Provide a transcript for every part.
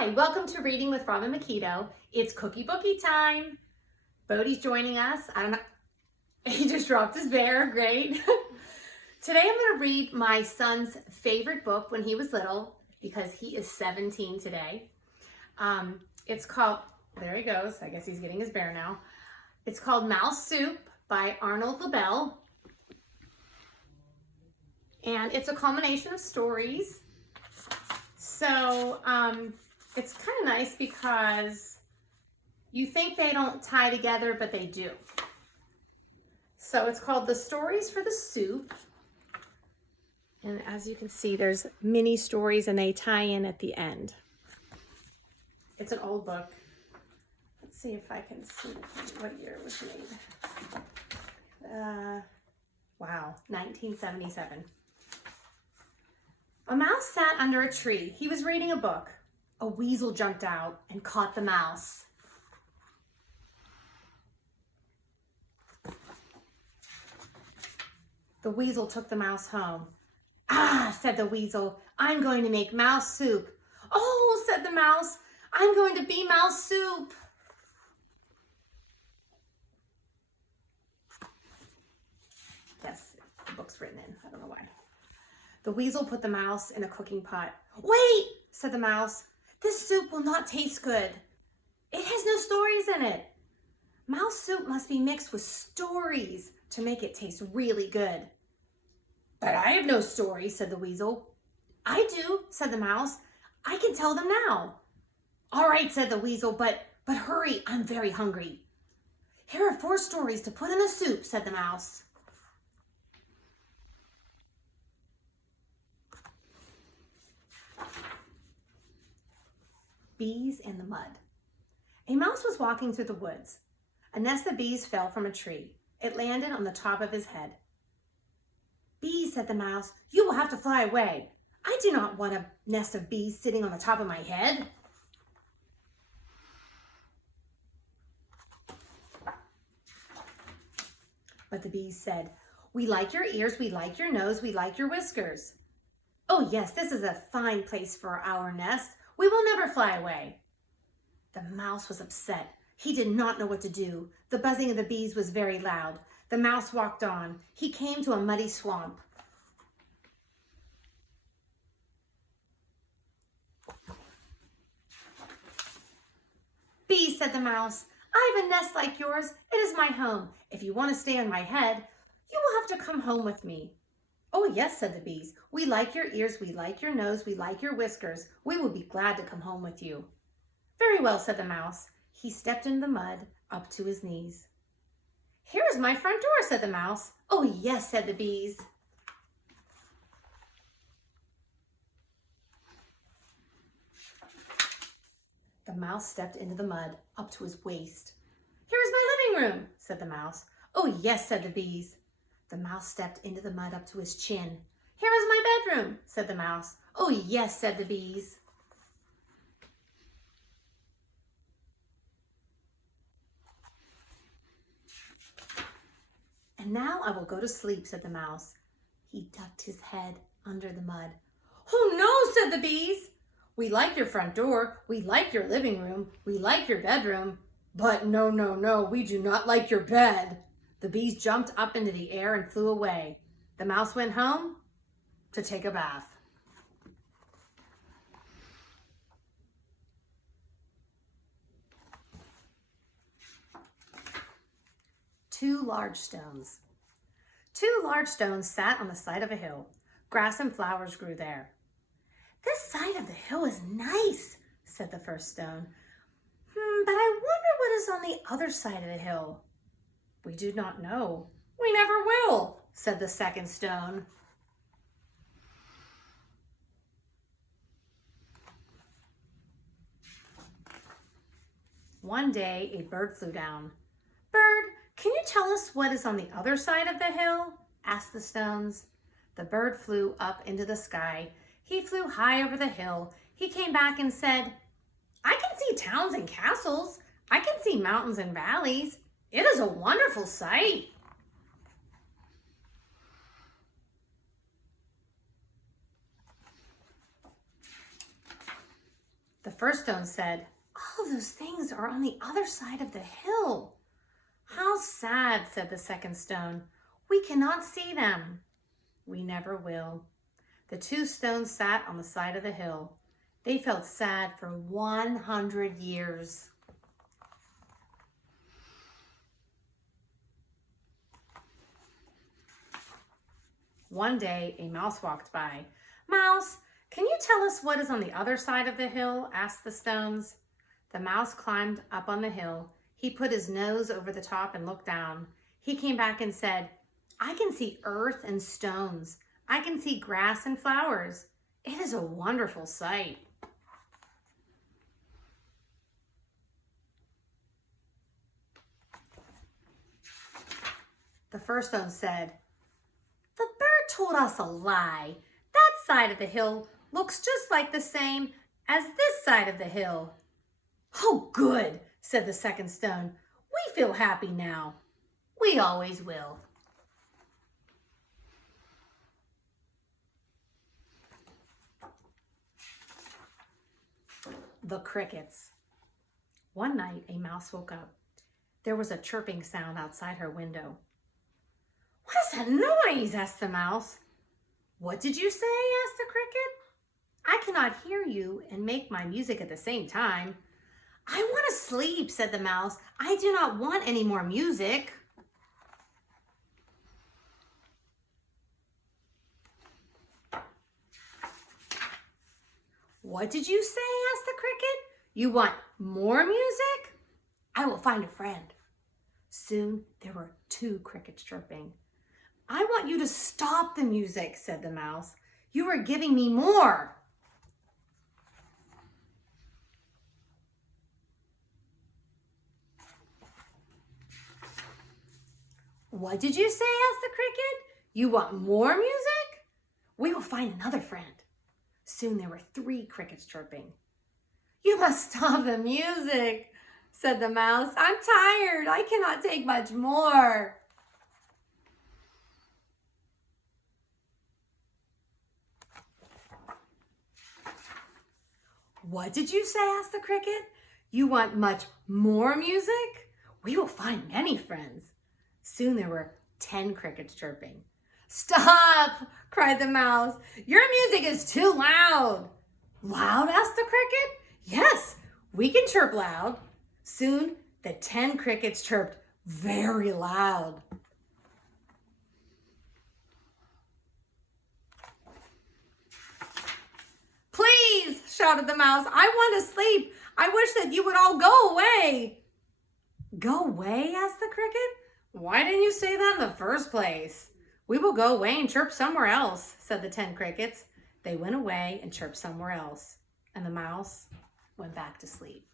Hi, welcome to Reading with Robin McKeto. It's Cookie Bookie time. Bodie's joining us. I don't know, he just dropped his bear, great. Today I'm going to read my son's favorite book when he was little because he is 17 today. It's called, there he goes, I guess he's getting his bear now. It's called Mouse Soup by Arnold Lobel. And it's a combination of stories. So it's kind of nice because you think they don't tie together, but they do. So it's called The Stories for the Soup. And as you can see, there's mini stories and they tie in at the end. It's an old book. Let's see if I can see what year it was made. Wow, 1977. A mouse sat under a tree. He was reading a book. A weasel jumped out and caught the mouse. The weasel took the mouse home. "Ah," said the weasel, "I'm going to make mouse soup." "Oh," said the mouse, "I'm going to be mouse soup." Yes, the book's written in. I don't know why. The weasel put the mouse in a cooking pot. "Wait," said the mouse, "this soup will not taste good. It has no stories in it. Mouse soup must be mixed with stories to make it taste really good." "But I have no stories," said the weasel. "I do," said the mouse. "I can tell them now." "All right," said the weasel, but hurry, I'm very hungry." "Here are 4 stories to put in the soup," said the mouse. Bees in the mud. A mouse was walking through the woods. A nest of bees fell from a tree. It landed on the top of his head. "Bees," said the mouse, "you will have to fly away. I do not want a nest of bees sitting on the top of my head." But the bees said, "We like your ears, we like your nose, we like your whiskers." "Oh yes, this is a fine place for our nest. We will never fly away." The mouse was upset. He did not know what to do. The buzzing of the bees was very loud. The mouse walked on. He came to a muddy swamp. "Bees," said the mouse, "I have a nest like yours. It is my home. If you want to stay on my head, you will have to come home with me." "Oh yes," said the bees. "We like your ears, we like your nose, we like your whiskers. We will be glad to come home with you." "Very well," said the mouse. He stepped in the mud up to his knees. "Here is my front door," said the mouse. "Oh yes," said the bees. The mouse stepped into the mud up to his waist. "Here is my living room," said the mouse. "Oh yes," said the bees. The mouse stepped into the mud up to his chin. "Here is my bedroom," said the mouse. "Oh yes," said the bees. "And now I will go to sleep," said the mouse. He ducked his head under the mud. "Oh no," said the bees. "We like your front door, we like your living room, we like your bedroom, but no, no, no, we do not like your bed." The bees jumped up into the air and flew away. The mouse went home to take a bath. Two large stones. 2 large stones sat on the side of a hill. Grass and flowers grew there. "This side of the hill is nice," said the first stone. But I wonder what is on the other side of the hill." "We do not know. We never will," said the second stone. One day, a bird flew down. "Bird, can you tell us what is on the other side of the hill?" asked the stones. The bird flew up into the sky. He flew high over the hill. He came back and said, "I can see towns and castles. I can see mountains and valleys. It is a wonderful sight." The first stone said, all of those things are on the other side of the hill. How sad, said the second stone. We cannot see them. We never will. The two stones sat on the side of the hill. They felt sad for 100 years. One day, a mouse walked by. Mouse, can you tell us what is on the other side of the hill? Asked the stones. The mouse climbed up on the hill. He put his nose over the top and looked down. He came back and said, I can see earth and stones. I can see grass and flowers. It is a wonderful sight. The first stone said, the bird told us a lie. That side of the hill looks just like the same as this side of the hill. Oh, good, said the second stone. We feel happy now. We always will. The crickets. One night, a mouse woke up. There was a chirping sound outside her window. What is that noise? Asked the mouse. What did you say? Asked the cricket. I cannot hear you and make my music at the same time. I want to sleep, said the mouse. I do not want any more music. What did you say? Asked the cricket. You want more music? I will find a friend. Soon there were two crickets chirping. I want you to stop the music, said the mouse. You are giving me more. What did you say? Asked the cricket. You want more music? We will find another friend. Soon there were three crickets chirping. You must stop the music, said the mouse. I'm tired. I cannot take much more. What did you say? Asked the cricket. You want much more music? We will find many friends. Soon there were 10 crickets chirping. Stop, cried the mouse. Your music is too loud. Loud? Asked the cricket. Yes, we can chirp loud. Soon the 10 crickets chirped very loud. Please, shouted the mouse, I want to sleep. I wish that you would all go away. Go away? Asked the cricket. Why didn't you say that in the first place? We will go away and chirp somewhere else, said the 10 crickets. They went away and chirped somewhere else, and the mouse went back to sleep.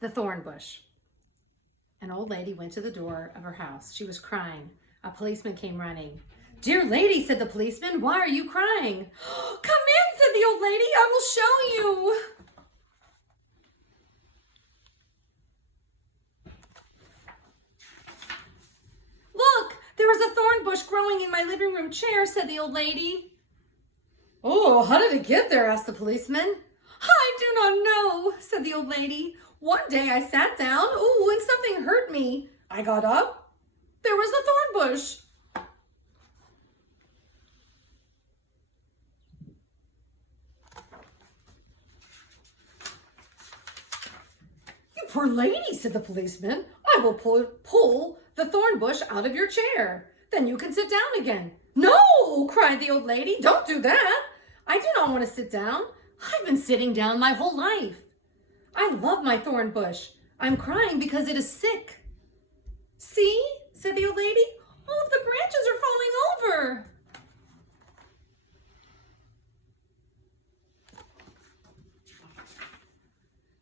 The thorn bush. An old lady went to the door of her house. She was crying. A policeman came running. Dear lady, said the policeman, why are you crying? Come in, said the old lady, I will show you. Look, there is a thorn bush growing in my living room chair, said the old lady. Oh, how did it get there? Asked the policeman. I do not know, said the old lady. One day I sat down, and something hurt me. I got up. There was the thorn bush. You poor lady, said the policeman. I will pull the thorn bush out of your chair. Then you can sit down again. No, cried the old lady. Don't do that. I do not want to sit down. I've been sitting down my whole life. I love my thorn bush. I'm crying because it is sick. See, said the old lady, all of the branches are falling over.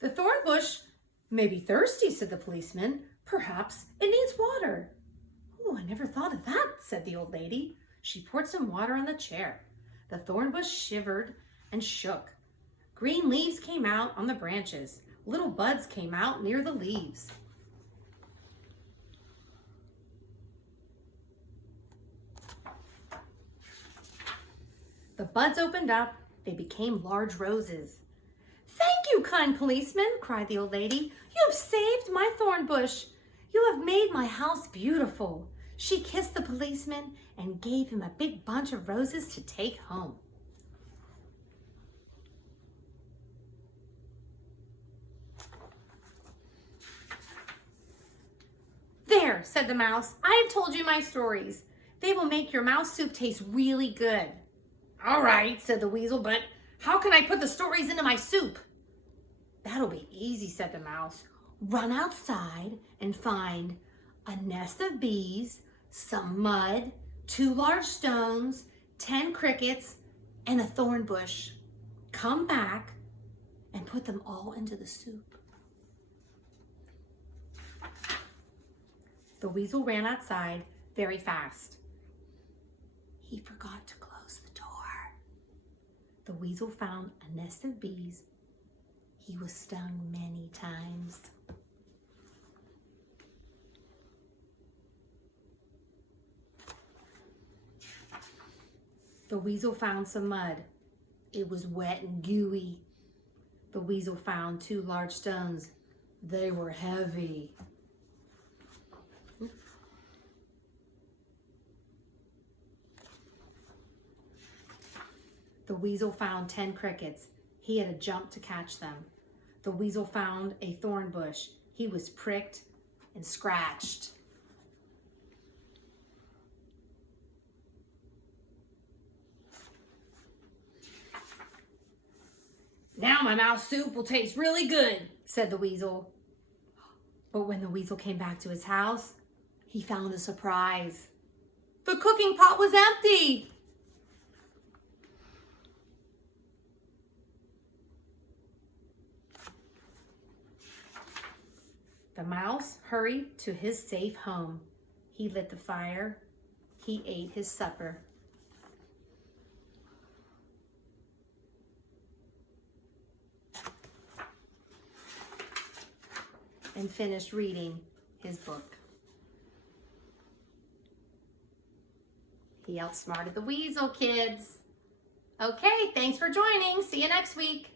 The thorn bush may be thirsty, said the policeman. Perhaps it needs water. Oh, I never thought of that, said the old lady. She poured some water on the chair. The thorn bush shivered and shook. Green leaves came out on the branches. Little buds came out near the leaves. The buds opened up. They became large roses. "Thank you, kind policeman," cried the old lady. "You have saved my thorn bush. You have made my house beautiful." She kissed the policeman and gave him a big bunch of roses to take home. "There," said the mouse. "I have told you my stories. They will make your mouse soup taste really good." "All right," said the weasel, "but how can I put the stories into my soup?" "That'll be easy," said the mouse. "Run outside and find a nest of bees, some mud, 2 large stones, 10 crickets, and a thorn bush. Come back and put them all into the soup." The weasel ran outside very fast. He forgot to close the door. The weasel found a nest of bees. He was stung many times. The weasel found some mud. It was wet and gooey. The weasel found 2 large stones. They were heavy. The weasel found 10 crickets. He had to jump to catch them. The weasel found a thorn bush. He was pricked and scratched. "Now my mouse soup will taste really good," said the weasel. But when the weasel came back to his house, he found a surprise. The cooking pot was empty. The mouse hurried to his safe home. He lit the fire. He ate his supper. And finished reading his book. He outsmarted the weasel, kids. Okay, thanks for joining. See you next week.